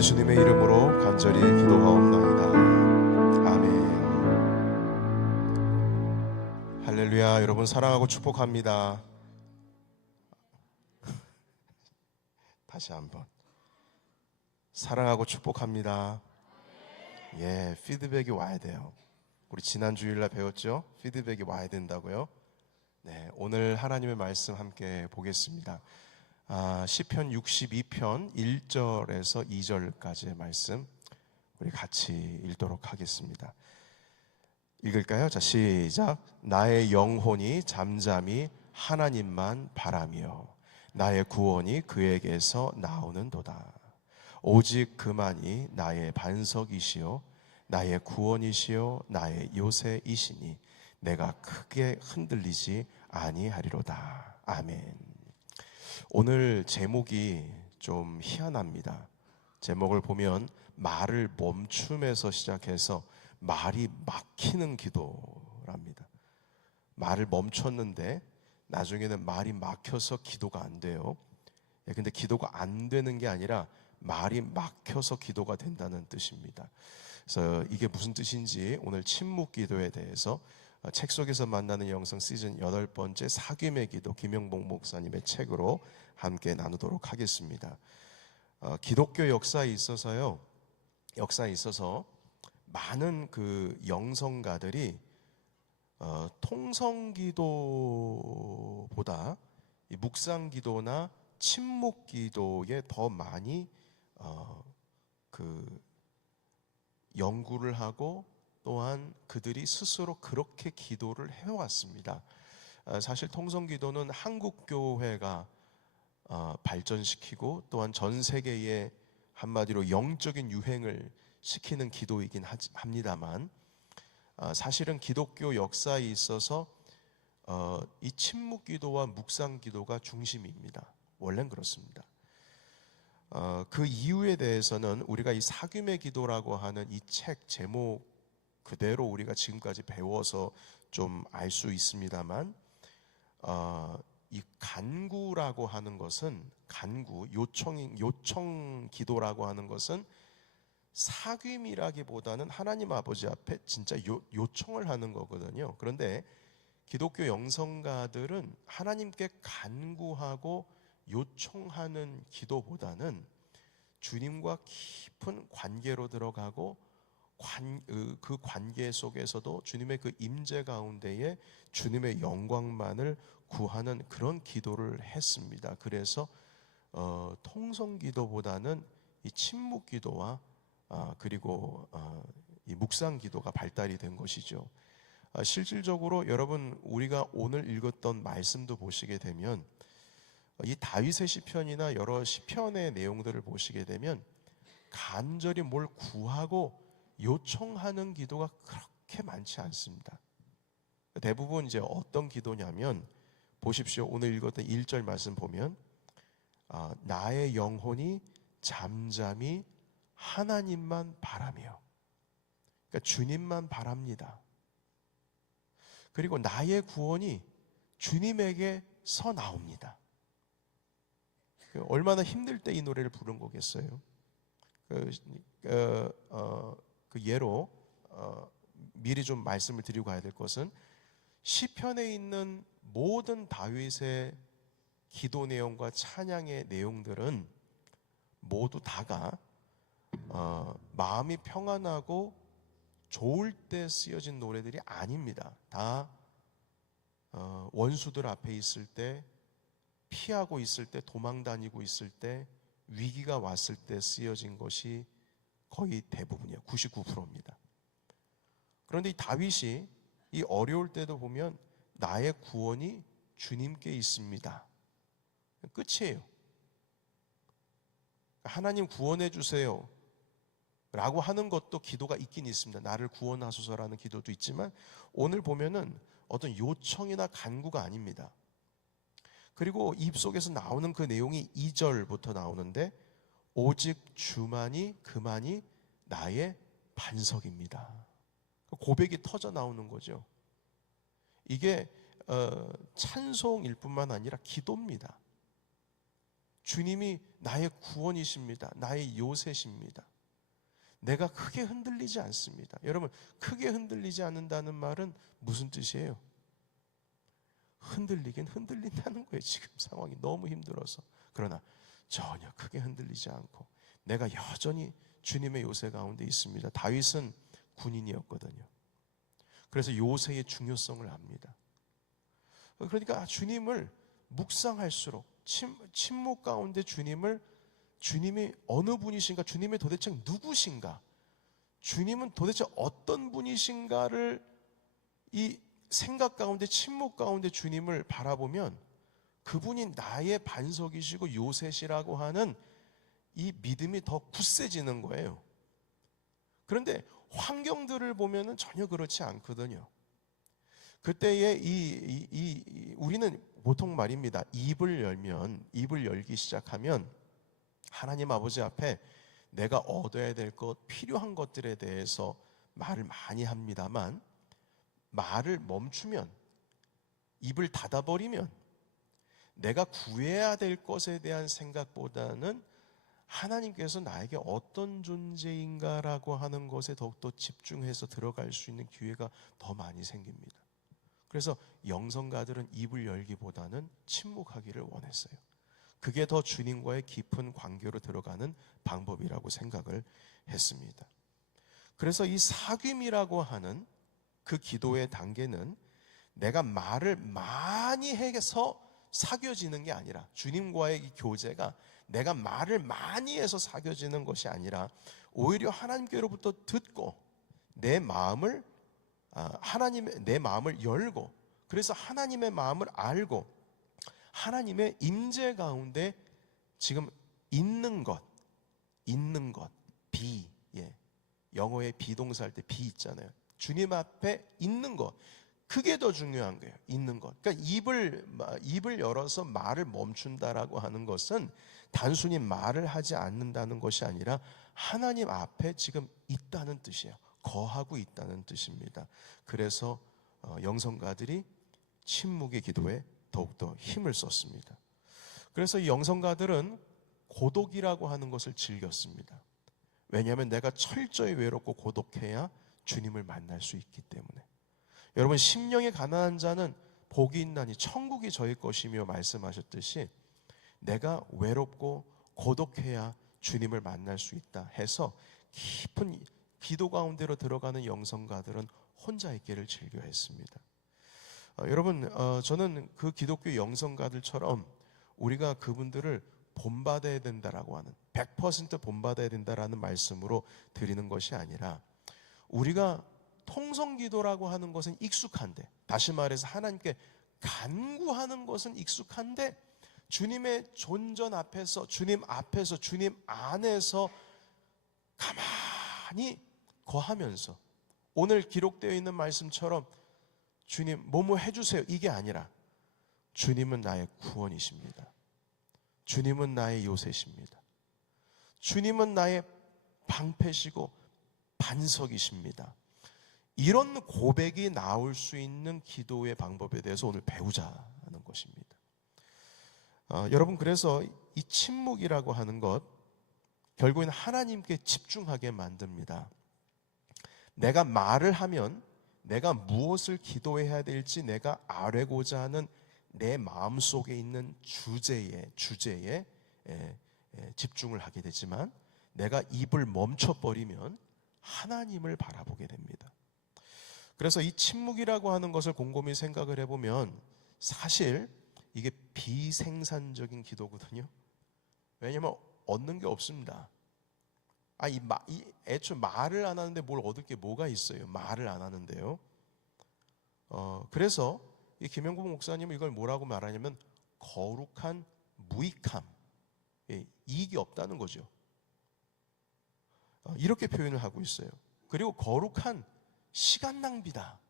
예수님의 이름으로 간절히 기도하옵나이다. 아멘. 할렐루야. 여러분 사랑하고 축복합니다. 다시 한번 사랑하고 축복합니다. 예, 피드백이 와야 돼요. 우리 지난 주일날 배웠죠? 피드백이 와야 된다고요. 네, 오늘 하나님의 말씀 함께 보겠습니다. 시편 62편 1절에서 2절까지의 말씀 우리 같이 읽도록 하겠습니다. 읽을까요? 자, 시작. 나의 영혼이 잠잠히 하나님만 바라며 나의 구원이 그에게서 나오는도다. 오직 그만이 나의 반석이시요 나의 구원이시요 나의 요새이시니 내가 크게 흔들리지 아니하리로다. 아멘. 오늘 제목이 좀 희한합니다. 제목을 보면 말을 멈춤에서 시작해서 말이 막히는 기도랍니다. 말을 멈췄는데 나중에는 말이 막혀서 기도가 안 돼요. 근데 기도가 안 되는 게 아니라 말이 막혀서 기도가 된다는 뜻입니다. 그래서 이게 무슨 뜻인지 오늘 침묵 기도에 대해서 책 속에서 만나는 영성 시즌 8번째 사귐의 기도 김영복 목사님의 책으로 함께 나누도록 하겠습니다. 기독교 역사에 있어서 많은 그 영성가들이 통성기도보다 묵상기도나 침묵기도에 더 많이 연구를 하고 또한 그들이 스스로 그렇게 기도를 해왔습니다. 사실 통성기도는 한국교회가 발전시키고 또한 전 세계에 한마디로 영적인 유행을 시키는 기도이긴 합니다만 사실은 기독교 역사에 있어서 이 침묵기도와 묵상기도가 중심입니다. 원래는 그렇습니다. 그 이유에 대해서는 우리가 이 사귐의 기도라고 하는 이 책 제목 그대로 우리가 지금까지 배워서 좀 알 수 있습니다만 이 간구라고 하는 것은 요청 기도라고 하는 것은 사귐이라기보다는 하나님 아버지 앞에 진짜 요청을 하는 거거든요. 그런데 기독교 영성가들은 하나님께 간구하고 요청하는 기도보다는 주님과 깊은 관계로 들어가고 그 관계 속에서도 주님의 그 임재 가운데에 주님의 영광만을 구하는 그런 기도를 했습니다. 그래서 통성기도보다는 이 침묵기도와 그리고 이 묵상기도가 발달이 된 것이죠. 실질적으로 여러분 우리가 오늘 읽었던 말씀도 보시게 되면 이 다윗의 시편이나 여러 시편의 내용들을 보시게 되면 간절히 뭘 구하고 요청하는 기도가 그렇게 많지 않습니다. 대부분 이제 어떤 기도냐면 보십시오. 오늘 읽었던 1절 말씀 보면 나의 영혼이 잠잠히 하나님만 바라며, 그러니까 주님만 바랍니다. 그리고 나의 구원이 주님에게서 나옵니다. 얼마나 힘들 때 이 노래를 부른 거겠어요. 그 예로 미리 좀 말씀을 드리고 가야 될 것은 시편에 있는 모든 다윗의 기도 내용과 찬양의 내용들은 모두 다가 마음이 평안하고 좋을 때 쓰여진 노래들이 아닙니다. 다 원수들 앞에 있을 때, 피하고 있을 때, 도망 다니고 있을 때, 위기가 왔을 때 쓰여진 것이 거의 대부분이에요. 99%입니다. 그런데 이 다윗이 이 어려울 때도 보면 나의 구원이 주님께 있습니다. 끝이에요. 하나님 구원해 주세요 라고 하는 것도 기도가 있긴 있습니다. 나를 구원하소서라는 기도도 있지만 오늘 보면은 어떤 요청이나 간구가 아닙니다. 그리고 입속에서 나오는 그 내용이 2절부터 나오는데 오직 그만이 나의 반석입니다. 고백이 터져 나오는 거죠. 이게 찬송일 뿐만 아니라 기도입니다. 주님이 나의 구원이십니다. 나의 요새십니다. 내가 크게 흔들리지 않습니다. 여러분, 크게 흔들리지 않는다는 말은 무슨 뜻이에요? 흔들리긴 흔들린다는 거예요. 지금 상황이 너무 힘들어서. 그러나 전혀 크게 흔들리지 않고 내가 여전히 주님의 요새 가운데 있습니다. 다윗은 군인이었거든요. 그래서 요새의 중요성을 압니다. 그러니까 주님을 묵상할수록 침묵 가운데 주님이 어느 분이신가, 주님이 도대체 누구신가, 주님은 도대체 어떤 분이신가를 이 생각 가운데, 침묵 가운데 주님을 바라보면 그분이 나의 반석이시고 요새시라고 하는 이 믿음이 더 굳세지는 거예요. 그런데 환경들을 보면은 전혀 그렇지 않거든요. 그때에 우리는 보통 말입니다. 입을 열기 시작하면 하나님 아버지 앞에 내가 얻어야 될 것, 필요한 것들에 대해서 말을 많이 합니다만, 말을 멈추면, 입을 닫아버리면 내가 구해야 될 것에 대한 생각보다는 하나님께서 나에게 어떤 존재인가라고 하는 것에 더욱더 집중해서 들어갈 수 있는 기회가 더 많이 생깁니다. 그래서 영성가들은 입을 열기보다는 침묵하기를 원했어요. 그게 더 주님과의 깊은 관계로 들어가는 방법이라고 생각을 했습니다. 그래서 이 사귐이라고 하는 그 기도의 단계는 내가 말을 많이 해서 사귀어지는 게 아니라, 주님과의 이 교제가 내가 말을 많이 해서 사귀어지는 것이 아니라 오히려 하나님께로부터 듣고 내 마음을 내 마음을 열고, 그래서 하나님의 마음을 알고 하나님의 임재 가운데 지금 있는 것, be, 영어의 비동사 할 때 be 있잖아요. 주님 앞에 있는 것, 그게 더 중요한 거예요. 있는 것. 그러니까 입을 열어서 말을 멈춘다라고 하는 것은 단순히 말을 하지 않는다는 것이 아니라 하나님 앞에 지금 있다는 뜻이에요. 거하고 있다는 뜻입니다. 그래서 영성가들이 침묵의 기도에 더욱더 힘을 썼습니다. 그래서 이 영성가들은 고독이라고 하는 것을 즐겼습니다. 왜냐하면 내가 철저히 외롭고 고독해야 주님을 만날 수 있기 때문에. 여러분, 심령이 가난한 자는 복이 있나니 천국이 저희 것이며 말씀하셨듯이 내가 외롭고 고독해야 주님을 만날 수 있다 해서 깊은 기도 가운데로 들어가는 영성가들은 혼자 있기를 즐겨했습니다. 여러분, 저는 그 기독교 영성가들처럼 우리가 그분들을 본받아야 된다라고 하는, 100% 본받아야 된다라는 말씀으로 드리는 것이 아니라, 우리가 통성기도라고 하는 것은 익숙한데, 다시 말해서 하나님께 간구하는 것은 익숙한데, 주님의 존전 앞에서, 주님 앞에서, 주님 안에서 가만히 거하면서 오늘 기록되어 있는 말씀처럼 주님 뭐뭐 해주세요, 이게 아니라 주님은 나의 구원이십니다. 주님은 나의 요새십니다. 주님은 나의 방패시고 반석이십니다. 이런 고백이 나올 수 있는 기도의 방법에 대해서 오늘 배우자는 것입니다. 여러분, 그래서 이 침묵이라고 하는 것, 결국엔 하나님께 집중하게 만듭니다. 내가 말을 하면 내가 무엇을 기도해야 될지 내가 아뢰고자 하는 내 마음속에 있는 주제에 집중을 하게 되지만, 내가 입을 멈춰버리면 하나님을 바라보게 됩니다. 그래서 이 침묵이라고 하는 것을 곰곰이 생각을 해보면 사실 이게 비생산적인 기도거든요. 왜냐하면 얻는 게 없습니다. 애초에 말을 안 하는데 뭘 얻을 게 뭐가 있어요? 말을 안 하는데요. 그래서 이 김영국 목사님은 이걸 뭐라고 말하냐면 거룩한 무익함, 이익이 없다는 거죠. 이렇게 표현을 하고 있어요. 그리고 거룩한 시간 낭비다,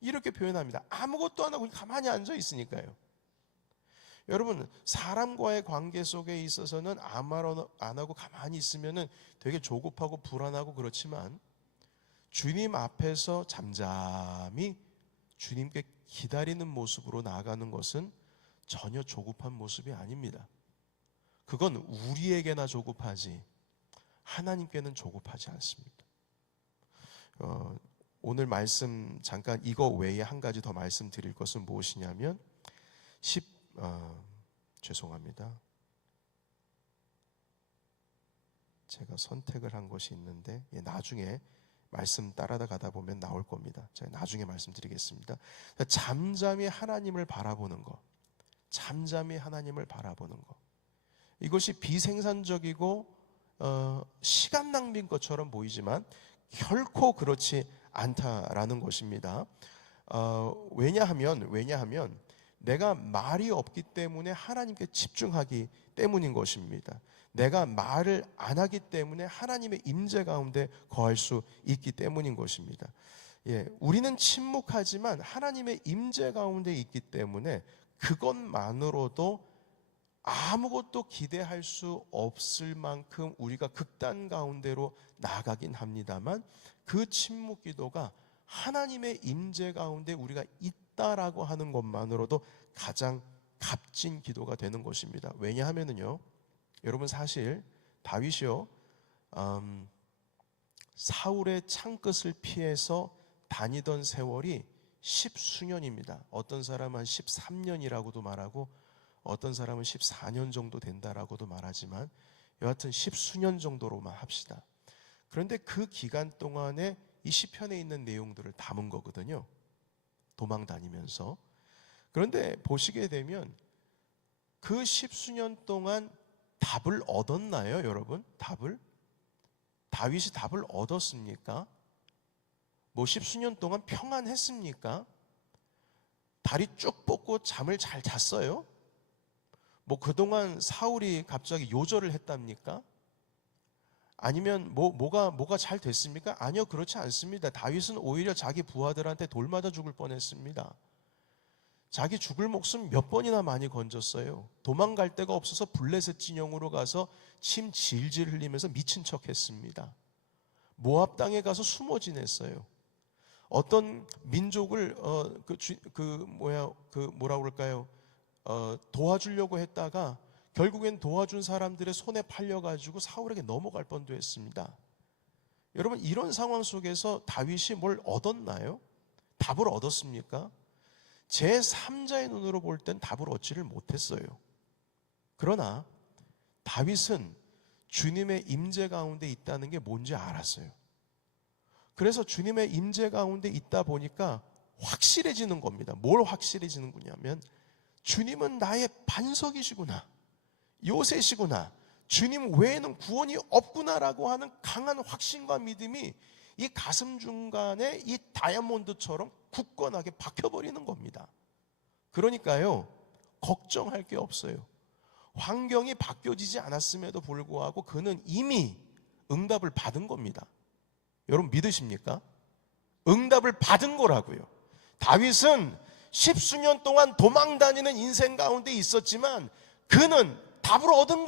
이렇게 표현합니다. 아무것도 안 하고 가만히 앉아 있으니까요. 여러분, 사람과의 관계 속에 있어서는 아무 말 안 하고 가만히 있으면은 되게 조급하고 불안하고 그렇지만, 주님 앞에서 잠잠히 주님께 기다리는 모습으로 나아가는 것은 전혀 조급한 모습이 아닙니다. 그건 우리에게나 조급하지 하나님께는 조급하지 않습니다. 오늘 말씀 잠깐 이거 외에 한 가지 더 말씀드릴 것은 무엇이냐면 죄송합니다. 제가 선택을 한 것이 있는데 나중에 말씀 따라가다 보면 나올 겁니다. 제가 나중에 말씀드리겠습니다. 잠잠히 하나님을 바라보는 것, 잠잠히 하나님을 바라보는 것, 이것이 비생산적이고 시간 낭비인 것처럼 보이지만 결코 그렇지 않다라는 것입니다. 왜냐하면 내가 말이 없기 때문에 하나님께 집중하기 때문인 것입니다. 내가 말을 안 하기 때문에 하나님의 임재 가운데 거할 수 있기 때문인 것입니다. 우리는 침묵하지만 하나님의 임재 가운데 있기 때문에 그것만으로도 아무것도 기대할 수 없을 만큼 우리가 극단 가운데로 나가긴 합니다만, 그 침묵 기도가 하나님의 임재 가운데 우리가 있다라고 하는 것만으로도 가장 값진 기도가 되는 것입니다. 왜냐하면요, 여러분, 사실 다윗이요, 사울의 창끝을 피해서 다니던 세월이 10수년입니다. 어떤 사람은 13년이라고도 말하고 어떤 사람은 14년 정도 된다라고도 말하지만 여하튼 10수년 정도로만 합시다. 그런데 그 기간 동안에 이 시편에 있는 내용들을 담은 거거든요. 도망 다니면서. 그런데 보시게 되면 그 10수년 동안 답을 얻었나요, 여러분? 다윗이 답을 얻었습니까? 10수년 동안 평안했습니까? 다리 쭉 뻗고 잠을 잘 잤어요? 그동안 사울이 갑자기 요절을 했답니까? 아니면 뭐가 잘 됐습니까? 아니요, 그렇지 않습니다. 다윗은 오히려 자기 부하들한테 돌 맞아 죽을 뻔했습니다. 자기 죽을 목숨 몇 번이나 많이 건졌어요. 도망갈 데가 없어서 블레셋 진영으로 가서 침 질질 흘리면서 미친 척 했습니다. 모압 땅에 가서 숨어 지냈어요. 어떤 민족을 뭐라고 그럴까요? 도와주려고 했다가 결국엔 도와준 사람들의 손에 팔려가지고 사울에게 넘어갈 뻔도 했습니다. 여러분, 이런 상황 속에서 다윗이 뭘 얻었나요? 답을 얻었습니까? 제3자의 눈으로 볼 땐 답을 얻지를 못했어요. 그러나 다윗은 주님의 임재 가운데 있다는 게 뭔지 알았어요. 그래서 주님의 임재 가운데 있다 보니까 확실해지는 겁니다. 뭘 확실해지는 거냐면 주님은 나의 반석이시구나, 요새시구나, 주님 외에는 구원이 없구나라고 하는 강한 확신과 믿음이 이 가슴 중간에 이 다이아몬드처럼 굳건하게 박혀버리는 겁니다. 그러니까요, 걱정할 게 없어요. 환경이 바뀌어지지 않았음에도 불구하고 그는 이미 응답을 받은 겁니다. 여러분, 믿으십니까? 응답을 받은 거라고요. 다윗은 10수년 동안 도망다니는 인생 가운데 있었지만 그는 답을 얻은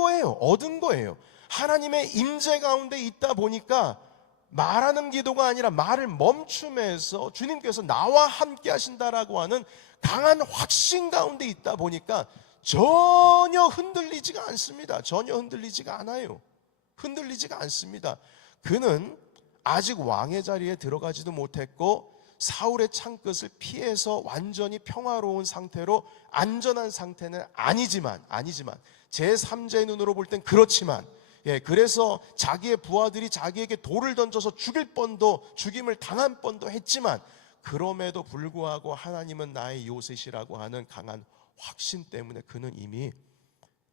거예요. 하나님의 임재 가운데 있다 보니까 말하는 기도가 아니라 말을 멈춤해서 주님께서 나와 함께 하신다라고 하는 강한 확신 가운데 있다 보니까 전혀 흔들리지가 않습니다. 전혀 흔들리지가 않아요. 흔들리지가 않습니다. 그는 아직 왕의 자리에 들어가지도 못했고 사울의 창끝을 피해서 완전히 평화로운 상태로 안전한 상태는 아니지만 제3자의 눈으로 볼 땐 그렇지만, 그래서 자기의 부하들이 자기에게 돌을 던져서 죽임을 당한 뻔도 했지만, 그럼에도 불구하고 하나님은 나의 요새시라고 하는 강한 확신 때문에 그는 이미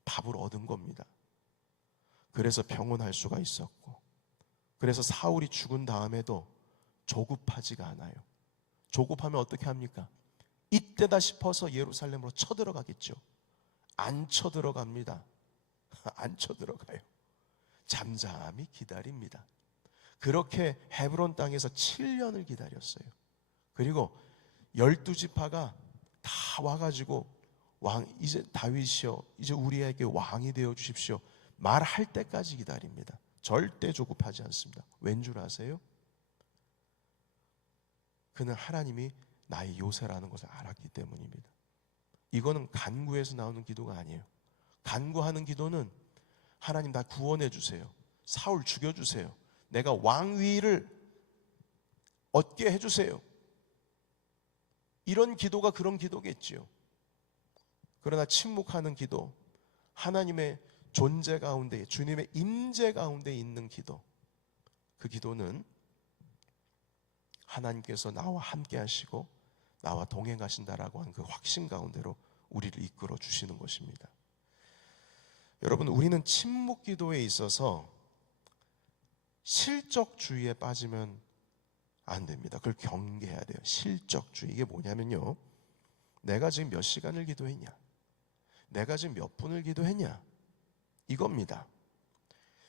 답을 얻은 겁니다. 그래서 평온할 수가 있었고, 그래서 사울이 죽은 다음에도 조급하지가 않아요. 조급하면 어떻게 합니까? 이때다 싶어서 예루살렘으로 쳐들어가겠죠. 안 쳐들어갑니다. 안 쳐들어가요. 잠잠히 기다립니다. 그렇게 헤브론 땅에서 7년을 기다렸어요. 그리고 12지파가 다 와가지고 이제 다윗이요, 이제 우리에게 왕이 되어 주십시오 말할 때까지 기다립니다. 절대 조급하지 않습니다. 왠 줄 아세요? 그는 하나님이 나의 요새라는 것을 알았기 때문입니다. 이거는 간구에서 나오는 기도가 아니에요. 간구하는 기도는 하나님 나 구원해 주세요. 사울 죽여 주세요. 내가 왕위를 얻게 해 주세요. 이런 기도가 그런 기도겠지요. 그러나 침묵하는 기도, 하나님의 존재 가운데, 주님의 임재 가운데 있는 기도, 그 기도는 하나님께서 나와 함께 하시고 나와 동행하신다라고 하는 그 확신 가운데로 우리를 이끌어 주시는 것입니다. 여러분, 우리는 침묵 기도에 있어서 실적주의에 빠지면 안 됩니다. 그걸 경계해야 돼요. 실적주의, 이게 뭐냐면요, 내가 지금 몇 시간을 기도했냐, 내가 지금 몇 분을 기도했냐, 이겁니다.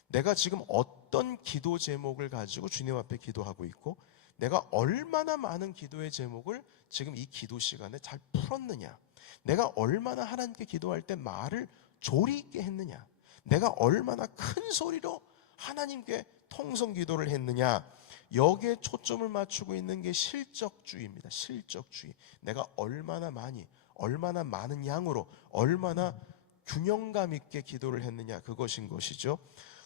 내가 지금 어떤 기도 제목을 가지고 주님 앞에 기도하고 있고, 내가 얼마나 많은 기도의 제목을 지금 이 기도 시간에 잘 풀었느냐, 내가 얼마나 하나님께 기도할 때 말을 조리 있게 했느냐, 내가 얼마나 큰 소리로 하나님께 통성 기도를 했느냐, 여기에 초점을 맞추고 있는 게 실적주의입니다. 실적주의. 내가 얼마나 많이, 얼마나 많은 양으로, 얼마나 균형감 있게 기도를 했느냐, 그것인 것이죠.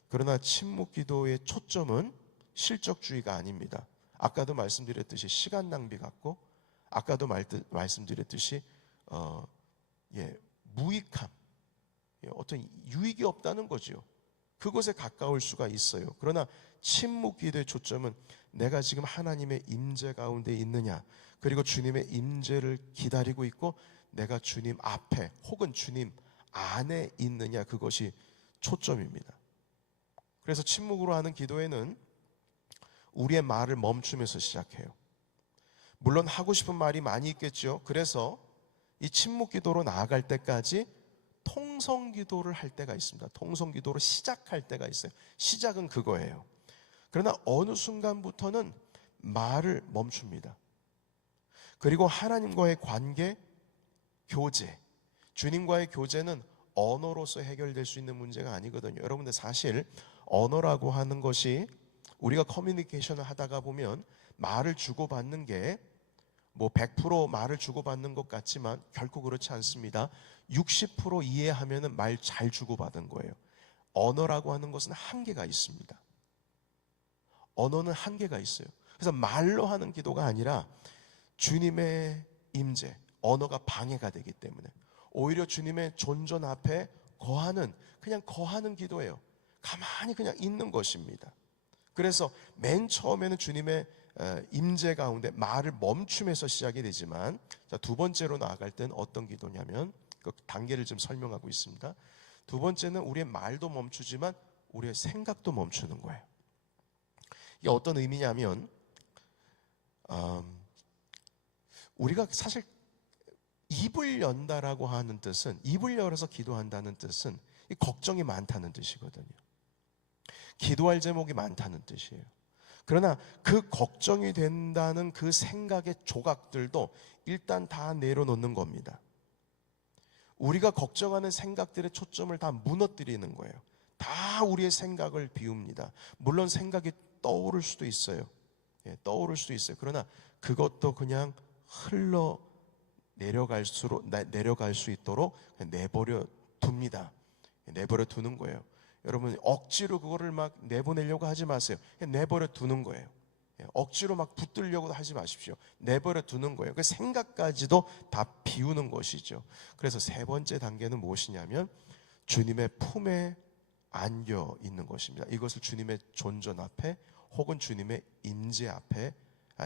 그러나 침묵 기도의 초점은 실적주의가 아닙니다. 아까도 말씀드렸듯이 시간 낭비 같고, 아까도 말씀드렸듯이 무익함, 어떤 유익이 없다는 거죠. 그것에 가까울 수가 있어요. 그러나 침묵 기도의 초점은 내가 지금 하나님의 임재 가운데 있느냐, 그리고 주님의 임재를 기다리고 있고 내가 주님 앞에 혹은 주님 안에 있느냐, 그것이 초점입니다. 그래서 침묵으로 하는 기도에는 우리의 말을 멈추면서 시작해요. 물론 하고 싶은 말이 많이 있겠죠. 그래서 이 침묵 기도로 나아갈 때까지 통성 기도를 할 때가 있습니다. 통성 기도로 시작할 때가 있어요. 시작은 그거예요. 그러나 어느 순간부터는 말을 멈춥니다. 그리고 하나님과의 관계, 교제, 주님과의 교제는 언어로서 해결될 수 있는 문제가 아니거든요. 여러분들, 사실 언어라고 하는 것이 우리가 커뮤니케이션을 하다가 보면 말을 주고받는 게 뭐 100% 말을 주고받는 것 같지만 결코 그렇지 않습니다. 60% 이해하면은 말 잘 주고받은 거예요. 언어라고 하는 것은 한계가 있습니다. 언어는 한계가 있어요. 그래서 말로 하는 기도가 아니라 주님의 임재, 언어가 방해가 되기 때문에 오히려 주님의 존전 앞에 그냥 거하는 기도예요. 가만히 그냥 있는 것입니다. 그래서 맨 처음에는 주님의 임재 가운데 말을 멈추면서 시작이 되지만, 두 번째로 나아갈 때는 어떤 기도냐면, 그 단계를 좀 설명하고 있습니다. 두 번째는 우리의 말도 멈추지만 우리의 생각도 멈추는 거예요. 이게 어떤 의미냐면, 우리가 사실 입을 연다라고 하는 뜻은, 입을 열어서 기도한다는 뜻은 이 걱정이 많다는 뜻이거든요. 기도할 제목이 많다는 뜻이에요. 그러나 그 걱정이 된다는 그 생각의 조각들도 일단 다 내려놓는 겁니다. 우리가 걱정하는 생각들의 초점을 다 무너뜨리는 거예요. 다 우리의 생각을 비웁니다. 물론 생각이 떠오를 수도 있어요. 떠오를 수도 있어요. 그러나 그것도 그냥 흘러 내려갈 수 있도록 내버려 둡니다. 내버려 두는 거예요. 여러분, 억지로 그거를 막 내보내려고 하지 마세요. 그냥 내버려 두는 거예요. 억지로 막 붙들려고 하지 마십시오. 내버려 두는 거예요. 그 생각까지도 다 비우는 것이죠. 그래서 세 번째 단계는 무엇이냐면 주님의 품에 안겨 있는 것입니다. 이것을 주님의 존전 앞에 혹은 주님의 임재 앞에,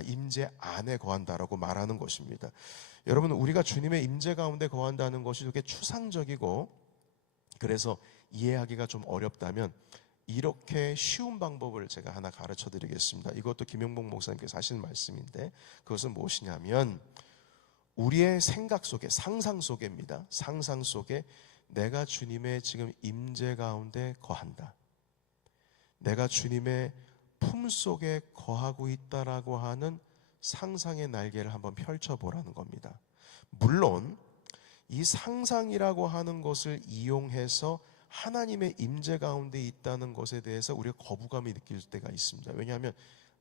임재 안에 거한다라고 말하는 것입니다. 여러분, 우리가 주님의 임재 가운데 거한다는 것이 되게 추상적이고 그래서 이해하기가 좀 어렵다면 이렇게 쉬운 방법을 제가 하나 가르쳐 드리겠습니다. 이것도 김용복 목사님께서 하시는 말씀인데, 그것은 무엇이냐면 우리의 생각 속에, 상상 속에입니다. 상상 속에 내가 주님의 지금 임재 가운데 거한다, 내가 주님의 품 속에 거하고 있다라고 하는 상상의 날개를 한번 펼쳐보라는 겁니다. 물론 이 상상이라고 하는 것을 이용해서 하나님의 임재 가운데 있다는 것에 대해서 우리가 거부감이 느낄 때가 있습니다. 왜냐하면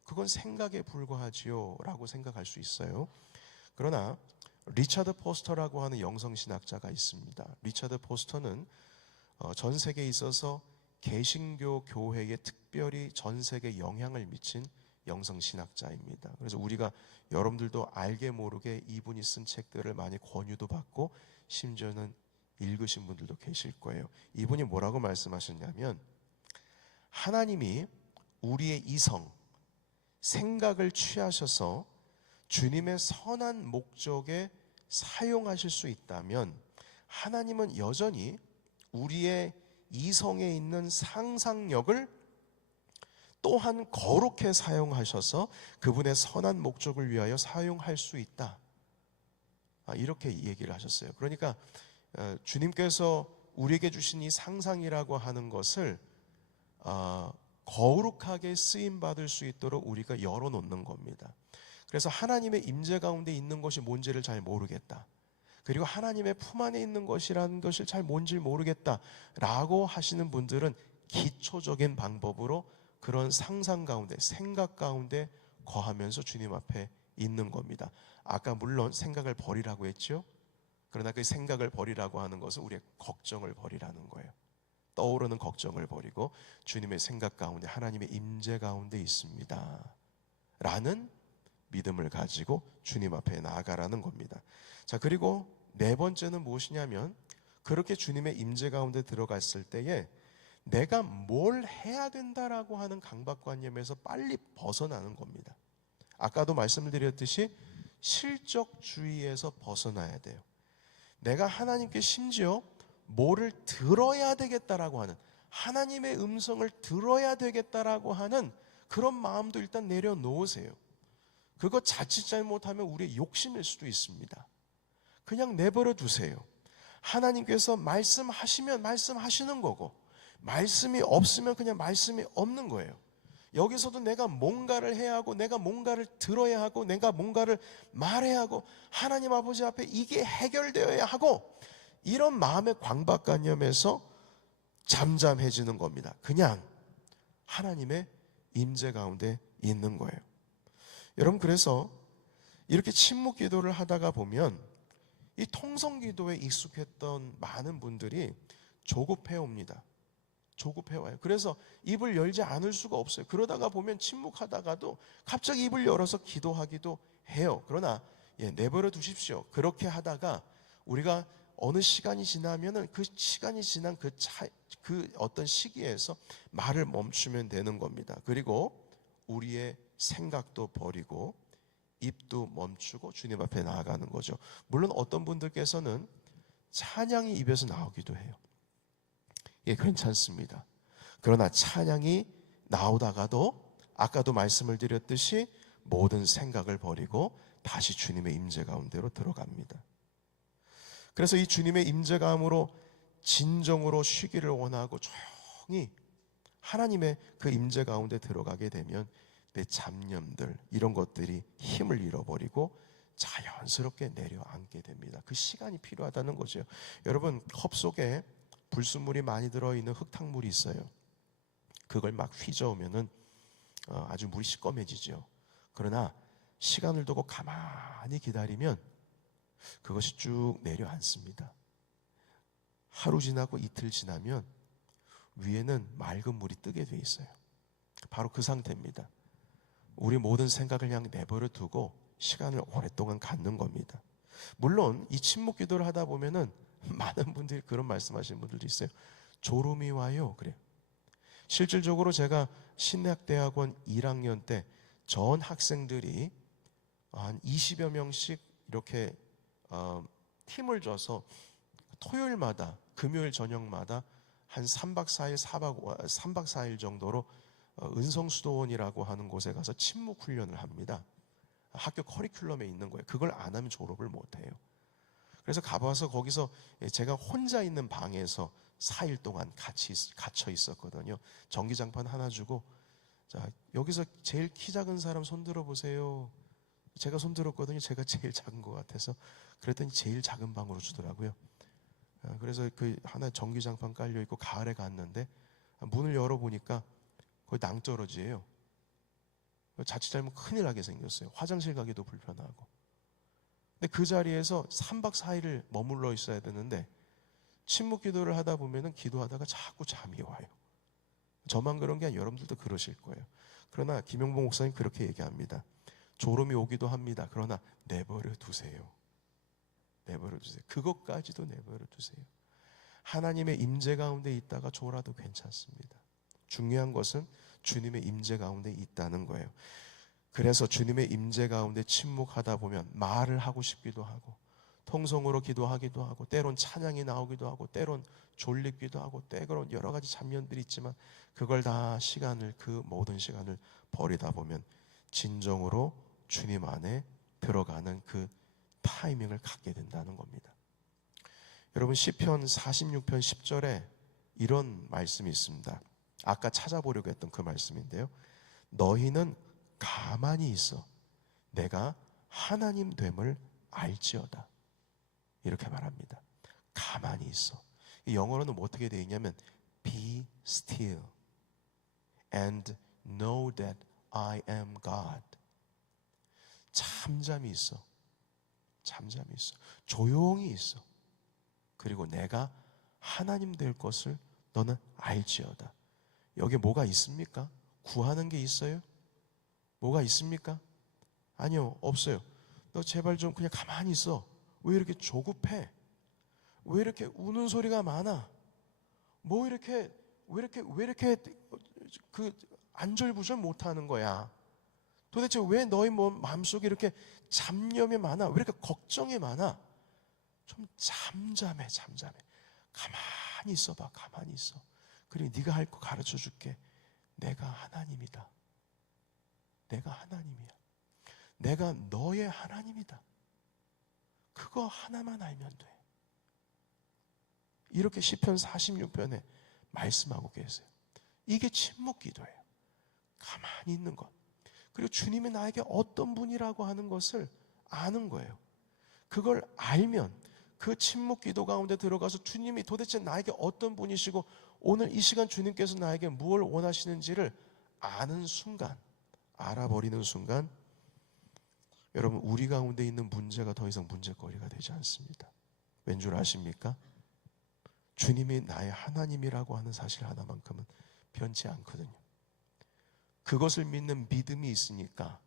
그건 생각에 불과하지요 라고 생각할 수 있어요. 그러나 리차드 포스터라고 하는 영성신학자가 있습니다. 리차드 포스터는 전 세계에 있어서 개신교 교회에 특별히 전 세계에 영향을 미친 영성신학자입니다. 그래서 우리가 여러분들도 알게 모르게 이분이 쓴 책들을 많이 권유도 받고 심지어는 읽으신 분들도 계실 거예요. 이분이 뭐라고 말씀하셨냐면, 하나님이 우리의 이성, 생각을 취하셔서 주님의 선한 목적에 사용하실 수 있다면, 하나님은 여전히 우리의 이성에 있는 상상력을 또한 거룩히 사용하셔서 그분의 선한 목적을 위하여 사용할 수 있다. 이렇게 얘기를 하셨어요. 그러니까 주님께서 우리에게 주신 이 상상이라고 하는 것을 거룩하게 쓰임받을 수 있도록 우리가 열어놓는 겁니다. 그래서 하나님의 임재 가운데 있는 것이 뭔지를 잘 모르겠다, 그리고 하나님의 품 안에 있는 것이라는 것을 잘 뭔지 모르겠다라고 하시는 분들은 기초적인 방법으로 그런 상상 가운데, 생각 가운데 거하면서 주님 앞에 있는 겁니다. 아까 물론 생각을 버리라고 했죠. 그러나 그 생각을 버리라고 하는 것은 우리의 걱정을 버리라는 거예요. 떠오르는 걱정을 버리고 주님의 생각 가운데, 하나님의 임재 가운데 있습니다 라는 믿음을 가지고 주님 앞에 나아가라는 겁니다. 자, 그리고 네 번째는 무엇이냐면, 그렇게 주님의 임재 가운데 들어갔을 때에 내가 뭘 해야 된다라고 하는 강박관념에서 빨리 벗어나는 겁니다. 아까도 말씀을 드렸듯이 실적주의에서 벗어나야 돼요. 내가 하나님께 심지어 뭐를 들어야 되겠다라고 하는, 하나님의 음성을 들어야 되겠다라고 하는 그런 마음도 일단 내려놓으세요. 그거 자칫 잘못하면 우리의 욕심일 수도 있습니다. 그냥 내버려 두세요. 하나님께서 말씀하시면 말씀하시는 거고, 말씀이 없으면 그냥 말씀이 없는 거예요. 여기서도 내가 뭔가를 해야 하고, 내가 뭔가를 들어야 하고, 내가 뭔가를 말해야 하고, 하나님 아버지 앞에 이게 해결되어야 하고, 이런 마음의 강박관념에서 잠잠해지는 겁니다. 그냥 하나님의 임재 가운데 있는 거예요. 여러분, 그래서 이렇게 침묵 기도를 하다가 보면 이 통성 기도에 익숙했던 많은 분들이 조급해 옵니다. 조급해 와요. 그래서 입을 열지 않을 수가 없어요. 그러다가 보면 침묵하다가도 갑자기 입을 열어서 기도하기도 해요. 그러나 내버려 두십시오. 그렇게 하다가 우리가 어느 시간이 지나면은 그 시간이 지난 그 어떤 시기에서 말을 멈추면 되는 겁니다. 그리고 우리의 생각도 버리고 입도 멈추고 주님 앞에 나아가는 거죠. 물론 어떤 분들께서는 찬양이 입에서 나오기도 해요. 괜찮습니다. 그러나 찬양이 나오다가도 아까도 말씀을 드렸듯이 모든 생각을 버리고 다시 주님의 임재 가운데로 들어갑니다. 그래서 이 주님의 임재감으로 진정으로 쉬기를 원하고 조용히 하나님의 그 임재 가운데 들어가게 되면 내 잡념들, 이런 것들이 힘을 잃어버리고 자연스럽게 내려앉게 됩니다. 그 시간이 필요하다는 거죠. 여러분, 컵 속에 불순물이 많이 들어있는 흙탕물이 있어요. 그걸 막 휘저으면은 아주 물이 시꺼매지죠. 그러나 시간을 두고 가만히 기다리면 그것이 쭉 내려앉습니다. 하루 지나고 이틀 지나면 위에는 맑은 물이 뜨게 돼 있어요. 바로 그 상태입니다. 우리 모든 생각을 그냥 내버려 두고 시간을 오랫동안 갖는 겁니다. 물론 이 침묵 기도를 하다 보면은 많은 분들이 그런 말씀하시는 분들도 있어요. 졸음이 와요. 그래요. 실질적으로 제가 신학대학원 1학년 때 전 학생들이 한 20여 명씩 이렇게 팀을 져서 토요일마다, 금요일 저녁마다 한 3박 4일, 3박 4일 정도로 은성수도원이라고 하는 곳에 가서 침묵 훈련을 합니다. 학교 커리큘럼에 있는 거예요. 그걸 안 하면 졸업을 못 해요. 그래서 가봐서 거기서 제가 혼자 있는 방에서 4일 동안 같이 갇혀 있었거든요. 전기장판 하나 주고, 자, 여기서 제일 키 작은 사람 손 들어보세요. 제가 손 들었거든요. 제가 제일 작은 것 같아서. 그랬더니 제일 작은 방으로 주더라고요. 그래서 그 하나 전기장판 깔려 있고 가을에 갔는데 문을 열어보니까 거의 낭떠러지예요. 자칫 잘못 큰일 나게 생겼어요. 화장실 가기도 불편하고. 근데 그 자리에서 3박 4일을 머물러 있어야 되는데 침묵 기도를 하다 보면은 기도하다가 자꾸 잠이 와요. 저만 그런 게 아니라 여러분들도 그러실 거예요. 그러나 김영봉 목사님 그렇게 얘기합니다. 졸음이 오기도 합니다. 그러나 내버려 두세요. 내버려 두세요. 그것까지도 내버려 두세요. 하나님의 임재 가운데 있다가 졸아도 괜찮습니다. 중요한 것은 주님의 임재 가운데 있다는 거예요. 그래서 주님의 임재 가운데 침묵하다 보면 말을 하고 싶기도 하고, 통성으로 기도하기도 하고, 때론 찬양이 나오기도 하고, 때론 졸리기도 하고, 때론 여러 가지 장면들이 있지만 그걸 다 그 모든 시간을 버리다 보면 진정으로 주님 안에 들어가는 그 타이밍을 갖게 된다는 겁니다. 여러분, 시편 46편 10절에 이런 말씀이 있습니다. 아까 찾아보려고 했던 그 말씀인데요. 너희는 가만히 있어 내가 하나님 됨을 알지어다. 이렇게 말합니다. 가만히 있어. 영어로는 어떻게 되어 있냐면 Be still and know that I am God. 잠잠히 있어. 잠잠히 있어. 조용히 있어. 그리고 내가 하나님 될 것을 너는 알지어다. 여기에 뭐가 있습니까? 구하는 게 있어요? 뭐가 있습니까? 아니요, 없어요. 너 제발 좀 그냥 가만히 있어. 왜 이렇게 조급해? 왜 이렇게 우는 소리가 많아? 왜 이렇게 그 안절부절 못하는 거야? 도대체 왜 너희 마음속에 이렇게 잡념이 많아? 왜 이렇게 걱정이 많아? 좀 잠잠해. 가만히 있어봐. 가만히 있어. 그리고 네가 할 거 가르쳐 줄게. 내가 하나님이다. 내가 하나님이야. 내가 너의 하나님이다. 그거 하나만 알면 돼. 이렇게 시편 46편에 말씀하고 계세요. 이게 침묵 기도예요. 가만히 있는 것. 그리고 주님이 나에게 어떤 분이라고 하는 것을 아는 거예요. 그걸 알면 그 침묵 기도 가운데 들어가서 주님이 도대체 나에게 어떤 분이시고 오늘 이 시간 주님께서 나에게 무엇을 원하시는지를 아는 순간, 알아버리는 순간, 여러분, 우리 가운데 있는 문제가 더 이상 문제거리가 되지 않습니다. 왠 줄 아십니까? 주님이 나의 하나님이라고 하는 사실 하나만큼은 변치 않거든요. 그것을 믿는 믿음이 있으니까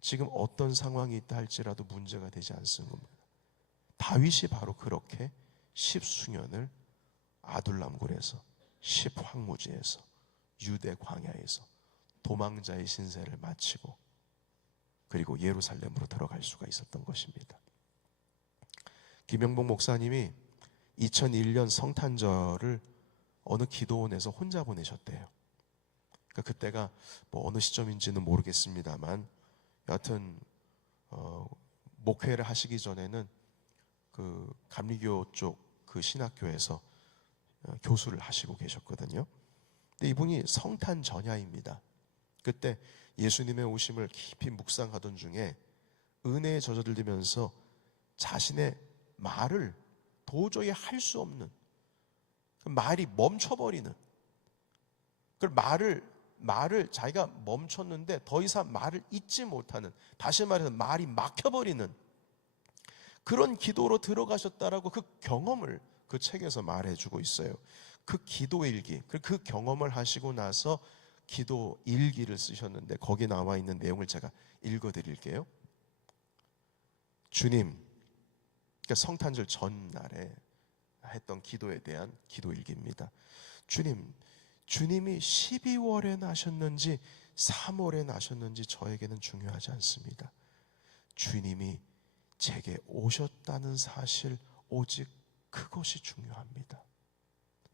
지금 어떤 상황이 있다 할지라도 문제가 되지 않습니다. 다윗이 바로 그렇게 10수년을 아둘람굴에서 10황무지에서 유대 광야에서 도망자의 신세를 마치고 그리고 예루살렘으로 들어갈 수가 있었던 것입니다. 김영봉 목사님이 2001년 성탄절을 어느 기도원에서 혼자 보내셨대요. 그러니까 그때가 뭐 어느 시점인지는 모르겠습니다만 여하튼 목회를 하시기 전에는 그 감리교 쪽 그 신학교에서 교수를 하시고 계셨거든요. 근데 이분이 성탄 전야입니다. 그때 예수님의 오심을 깊이 묵상하던 중에 은혜에 젖어들면서 자신의 말을 도저히 할 수 없는, 말이 멈춰버리는, 그 말을 자기가 멈췄는데 더 이상 말을 잇지 못하는, 다시 말해서 말이 막혀버리는 그런 기도로 들어가셨다라고 그 경험을 그 책에서 말해주고 있어요. 그 기도 일기, 그 경험을 하시고 나서 기도 일기를 쓰셨는데 거기 나와 있는 내용을 제가 읽어드릴게요. 주님, 그러니까 성탄절 전날에 했던 기도에 대한 기도 일기입니다. 주님이 12월에 나셨는지 3월에 나셨는지 저에게는 중요하지 않습니다. 주님이 제게 오셨다는 사실, 오직 그것이 중요합니다.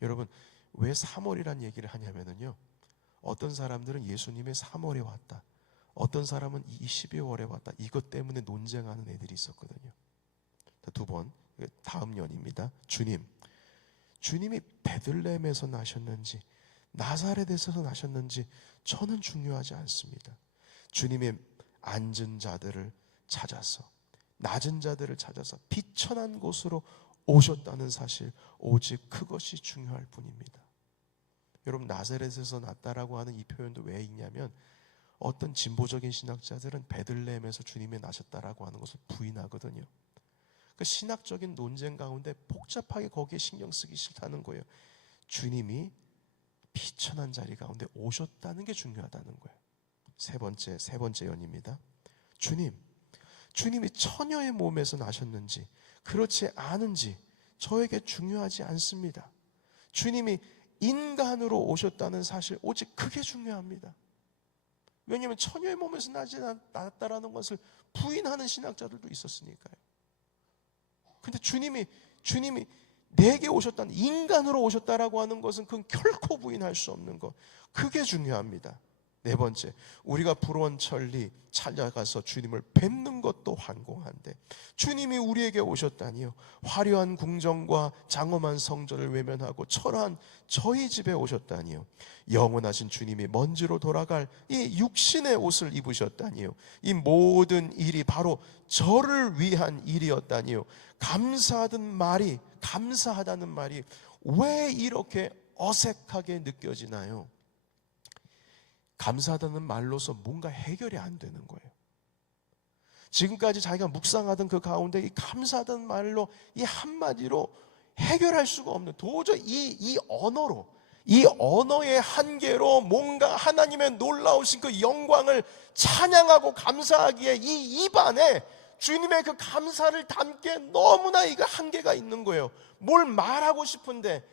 여러분, 왜 3월이란 얘기를 하냐면요, 어떤 사람들은 예수님의 3월에 왔다, 어떤 사람은 12월에 왔다, 이것 때문에 논쟁하는 애들이 있었거든요. 두 번, 다음 년입니다. 주님이 베들레헴에서 나셨는지 나사렛에서 나셨는지 저는 중요하지 않습니다. 주님의 앉은 자들을 찾아서, 낮은 자들을 찾아서 비천한 곳으로 오셨다는 사실, 오직 그것이 중요할 뿐입니다. 여러분, 나사렛에서 났다라고 하는 이 표현도 왜 있냐면 어떤 진보적인 신학자들은 베들레헴에서 주님이 나셨다라고 하는 것을 부인하거든요. 그 신학적인 논쟁 가운데 복잡하게 거기에 신경 쓰기 싫다는 거예요. 주님이 비천한 자리 가운데 오셨다는 게 중요하다는 거예요. 세 번째 연입니다. 주님이 처녀의 몸에서 나셨는지 그렇지 않은지 저에게 중요하지 않습니다. 주님이 인간으로 오셨다는 사실, 오직 그게 중요합니다. 왜냐하면 처녀의 몸에서 나왔다라는 것을 부인하는 신학자들도 있었으니까요. 근데 주님이 내게 오셨다는, 인간으로 오셨다라고 하는 것은 그건 결코 부인할 수 없는 것, 그게 중요합니다. 네 번째, 우리가 불원 천리 찾아가서 주님을 뵙는 것도 황공한데 주님이 우리에게 오셨다니요, 화려한 궁정과 장엄한 성전을 외면하고 철한 저희 집에 오셨다니요, 영원하신 주님이 먼지로 돌아갈 이 육신의 옷을 입으셨다니요, 이 모든 일이 바로 저를 위한 일이었다니요, 감사하다는 말이 왜 이렇게 어색하게 느껴지나요? 감사하다는 말로서 뭔가 해결이 안 되는 거예요. 지금까지 자기가 묵상하던 그 가운데 이 감사하다는 말로, 이 한마디로 해결할 수가 없는, 도저히 이 언어의 한계로 뭔가 하나님의 놀라우신 그 영광을 찬양하고 감사하기에 이 입안에 주님의 그 감사를 담기에 너무나 이거 한계가 있는 거예요. 뭘 말하고 싶은데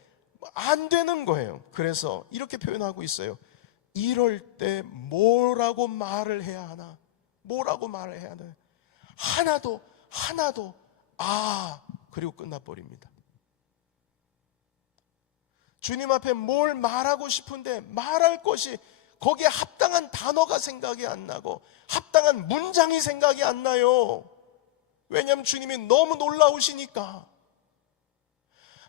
안 되는 거예요. 그래서 이렇게 표현하고 있어요. 이럴 때 뭐라고 말을 해야 하나? 뭐라고 말을 해야 하나? 하나도 그리고 끝나버립니다. 주님 앞에 뭘 말하고 싶은데 말할 것이, 거기에 합당한 단어가 생각이 안 나고 합당한 문장이 생각이 안 나요. 왜냐하면 주님이 너무 놀라우시니까.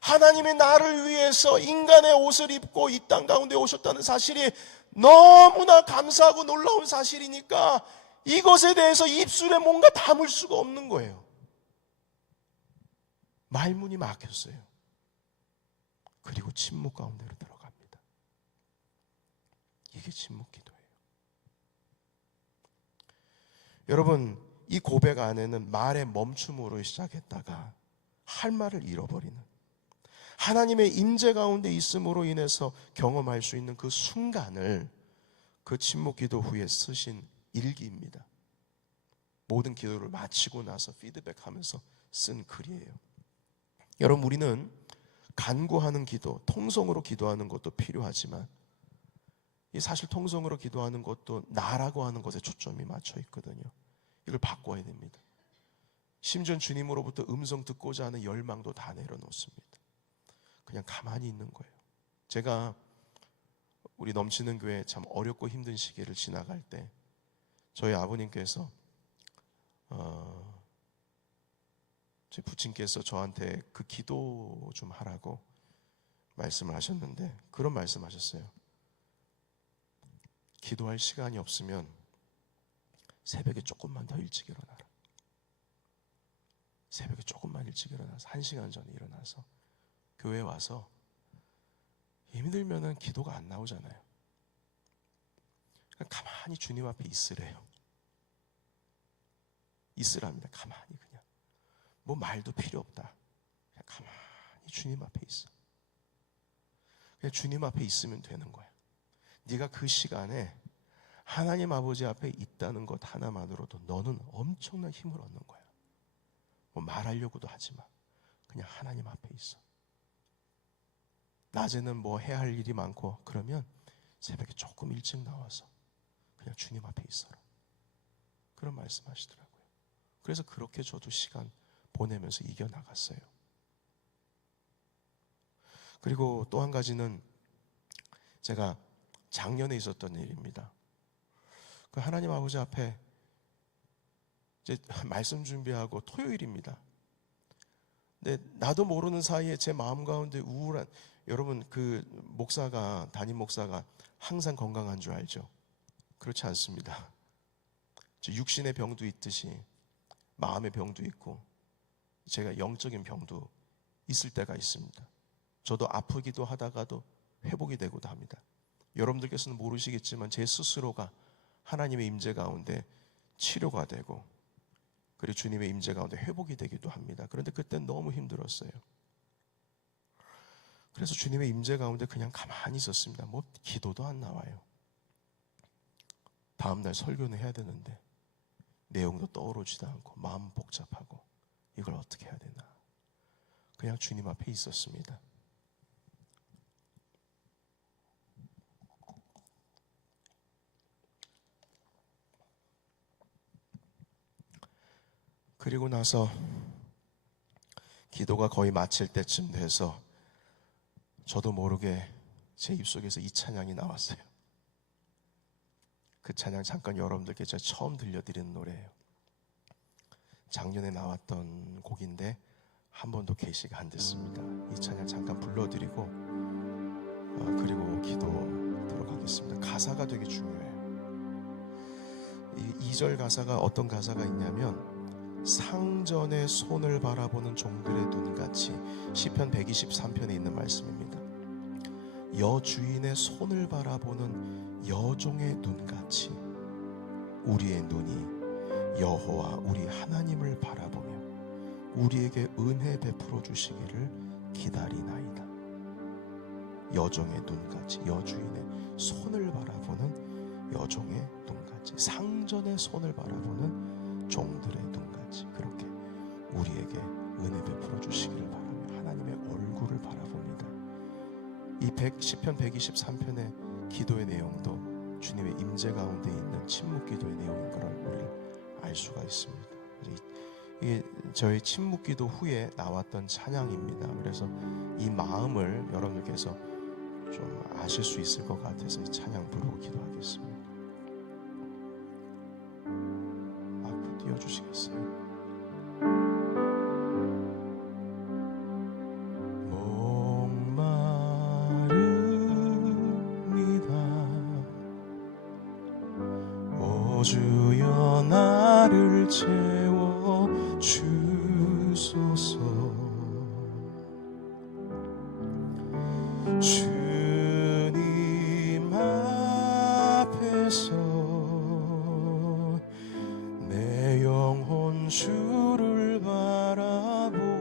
하나님이 나를 위해서 인간의 옷을 입고 이 땅 가운데 오셨다는 사실이 너무나 감사하고 놀라운 사실이니까 이것에 대해서 입술에 뭔가 담을 수가 없는 거예요. 말문이 막혔어요. 그리고 침묵 가운데로 들어갑니다. 이게 침묵 기도예요. 여러분, 이 고백 안에는 말의 멈춤으로 시작했다가 할 말을 잃어버리는, 하나님의 임재 가운데 있음으로 인해서 경험할 수 있는 그 순간을 그 침묵 기도 후에 쓰신 일기입니다. 모든 기도를 마치고 나서 피드백하면서 쓴 글이에요. 여러분, 우리는 간구하는 기도, 통성으로 기도하는 것도 필요하지만 사실 통성으로 기도하는 것도 나라고 하는 것에 초점이 맞춰 있거든요. 이걸 바꿔야 됩니다. 심지어 주님으로부터 음성 듣고자 하는 열망도 다 내려놓습니다. 그냥 가만히 있는 거예요. 제가 우리 넘치는 교회 참 어렵고 힘든 시기를 지나갈 때 저희 아버님께서 제 부친께서 저한테 그 기도 좀 하라고 말씀을 하셨는데, 그런 말씀하셨어요. 기도할 시간이 없으면 새벽에 조금만 더 일찍 일어나라. 새벽에 조금만 일찍 일어나서 1시간 전에 일어나서 교회에 와서, 힘들면은 기도가 안 나오잖아요. 가만히 주님 앞에 있으래요. 있으랍니다. 가만히, 그냥 뭐 말도 필요 없다. 그냥 가만히 주님 앞에 있어. 그냥 주님 앞에 있으면 되는 거야. 네가 그 시간에 하나님 아버지 앞에 있다는 것 하나만으로도 너는 엄청난 힘을 얻는 거야. 뭐 말하려고도 하지 마. 그냥 하나님 앞에 있어. 낮에는 뭐 해야 할 일이 많고 그러면 새벽에 조금 일찍 나와서 그냥 주님 앞에 있어라. 그런 말씀하시더라고요. 그래서 그렇게 저도 시간 보내면서 이겨나갔어요. 그리고 또 한 가지는 제가 작년에 있었던 일입니다. 그 하나님 아버지 앞에 이제 말씀 준비하고 토요일입니다. 근데 나도 모르는 사이에 제 마음 가운데 우울한, 여러분 그 목사가, 담임 목사가 항상 건강한 줄 알죠? 그렇지 않습니다. 육신의 병도 있듯이 마음의 병도 있고 제가 영적인 병도 있을 때가 있습니다. 저도 아프기도 하다가도 회복이 되고도 합니다. 여러분들께서는 모르시겠지만 제 스스로가 하나님의 임재 가운데 치료가 되고 그리고 주님의 임재 가운데 회복이 되기도 합니다. 그런데 그때는 너무 힘들었어요. 그래서 주님의 임재 가운데 그냥 가만히 있었습니다. 뭐 기도도 안 나와요. 다음날 설교는 해야 되는데 내용도 떠오르지도 않고 마음 복잡하고 이걸 어떻게 해야 되나. 그냥 주님 앞에 있었습니다. 그리고 나서 기도가 거의 마칠 때쯤 돼서 저도 모르게 제 입속에서 이 찬양이 나왔어요. 그 찬양 잠깐 여러분들께 제가 처음 들려드리는 노래예요. 작년에 나왔던 곡인데 한 번도 게시가 안 됐습니다. 이 찬양 잠깐 불러드리고 그리고 기도 들어가겠습니다. 가사가 되게 중요해요. 이 2절 가사가 어떤 가사가 있냐면, 상전의 손을 바라보는 종들의 눈같이, 시편 123편에 있는 말씀입니다. 여주인의 손을 바라보는 여종의 눈같이 우리의 눈이 여호와 우리 하나님을 바라보며 우리에게 은혜 베풀어 주시기를 기다리나이다. 여종의 눈같이, 여주인의 손을 바라보는 여종의 눈같이, 상전의 손을 바라보는 종들의 눈같이 그렇게 우리에게 은혜 베풀어 주시기를 바라며 하나님의 얼굴을 바라봅니다. 이 시편 123편의 기도의 내용도 주님의 임재 가운데 있는 침묵 기도의 내용인 것을 우리를 알 수가 있습니다. 이게 저희 침묵 기도 후에 나왔던 찬양입니다. 그래서 이 마음을 여러분들께서 좀 아실 수 있을 것 같아서 이 찬양 부르고 기도하겠습니다. 띄워주시겠어요? 주여 나를 채워 주소서. 주님 앞에서 내 영혼 주를 바라봅니다.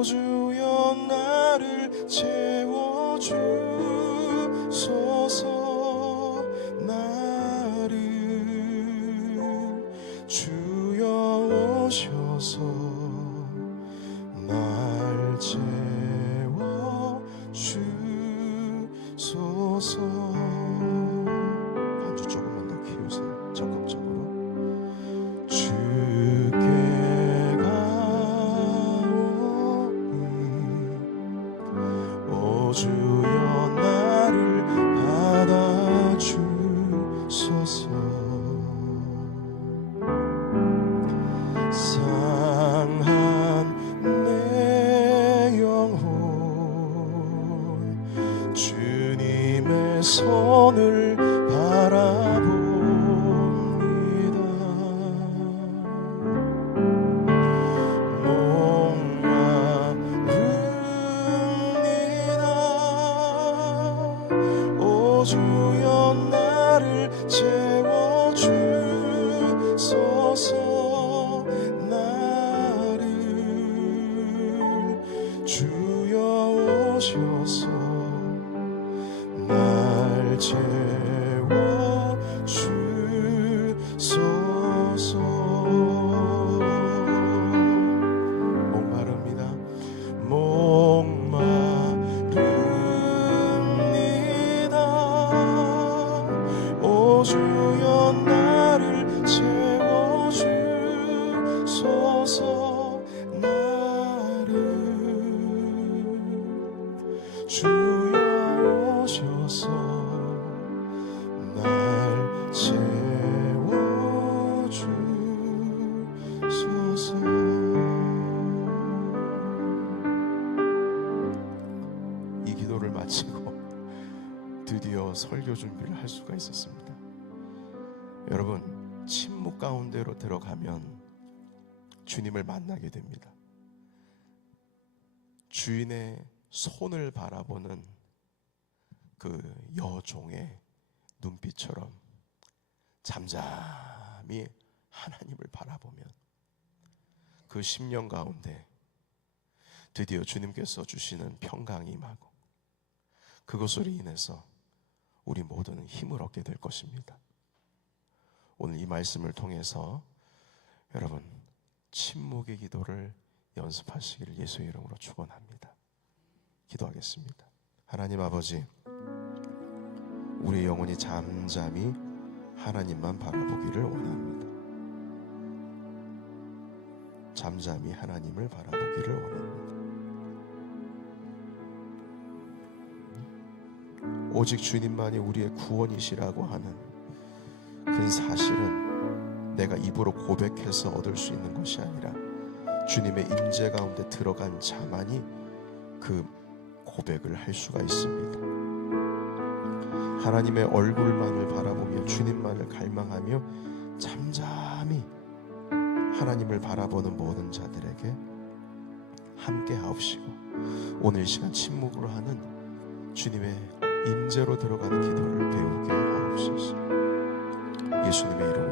주여 나를 채워주소서. 나를 주여 오셔서 날 채워주소서. 반주 조금만 더 키우세요. 적극적으로. 주여 나를 받아주소서. 상한 내 영혼 주님의 손을 바라봅니다. 주여 나를 채워주소서. 나를 주여 오셔서 날 채워주소서. 목마릅니다. 주여 나를 채워주소서. 나를 주여 오셔서 날 채워주소서. 이 기도를 마치고 드디어 설교 준비를 할 수가 있었습니다. 여러분, 침묵 가운데로 들어가면 주님을 만나게 됩니다. 주인의 손을 바라보는 그 여종의 눈빛처럼 잠잠히 하나님을 바라보면 그 심령 가운데 드디어 주님께서 주시는 평강이 임하고 그것으로 인해서 우리 모두는 힘을 얻게 될 것입니다. 오늘 이 말씀을 통해서 여러분 침묵의 기도를 연습하시기를 예수의 이름으로 축원합니다. 기도하겠습니다. 하나님 아버지, 우리의 영혼이 잠잠히 하나님만 바라보기를 원합니다. 잠잠히 하나님을 바라보기를 원합니다. 오직 주님만이 우리의 구원이시라고 하는 그 사실은 내가 입으로 고백해서 얻을 수 있는 것이 아니라 주님의 임재 가운데 들어간 자만이 그 고백을 할 수가 있습니다. 하나님의 얼굴만을 바라보며 주님만을 갈망하며 잠잠히 하나님을 바라보는 모든 자들에게 함께 하옵시고 오늘 이 시간 침묵으로 하는 주님의 임재로 들어가는 기도를 배우게 하옵소서. 예수님의 이름으로